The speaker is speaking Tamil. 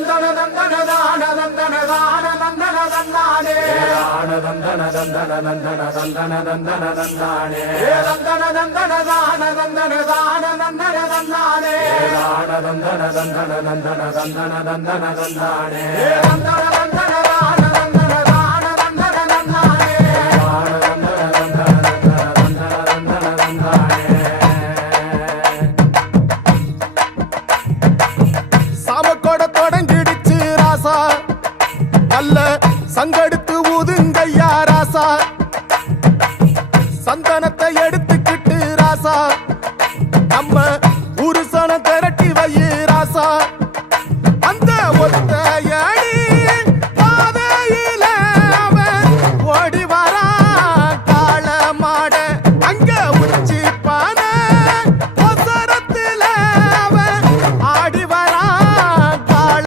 தந்தன தந்தன தான தந்தன தான தந்தன தந்தானே தந்தன தந்தன தந்தன தந்தன தந்தன தந்தானே தந்தன தந்தன தான தந்தன தான தந்தன தந்தானே தந்தன தந்தன தந்தன தந்தன தந்தன தந்தானே தந்தன தந்தன தான தந்தன தான தந்தன தந்தானே தந்தன தந்தன தந்தன தந்தன தந்தானே சாமக்கோட தொடங்கிடுச்சு ராசா நல்ல சங்கெடுத்து ஊதுங்கய்யா ராசா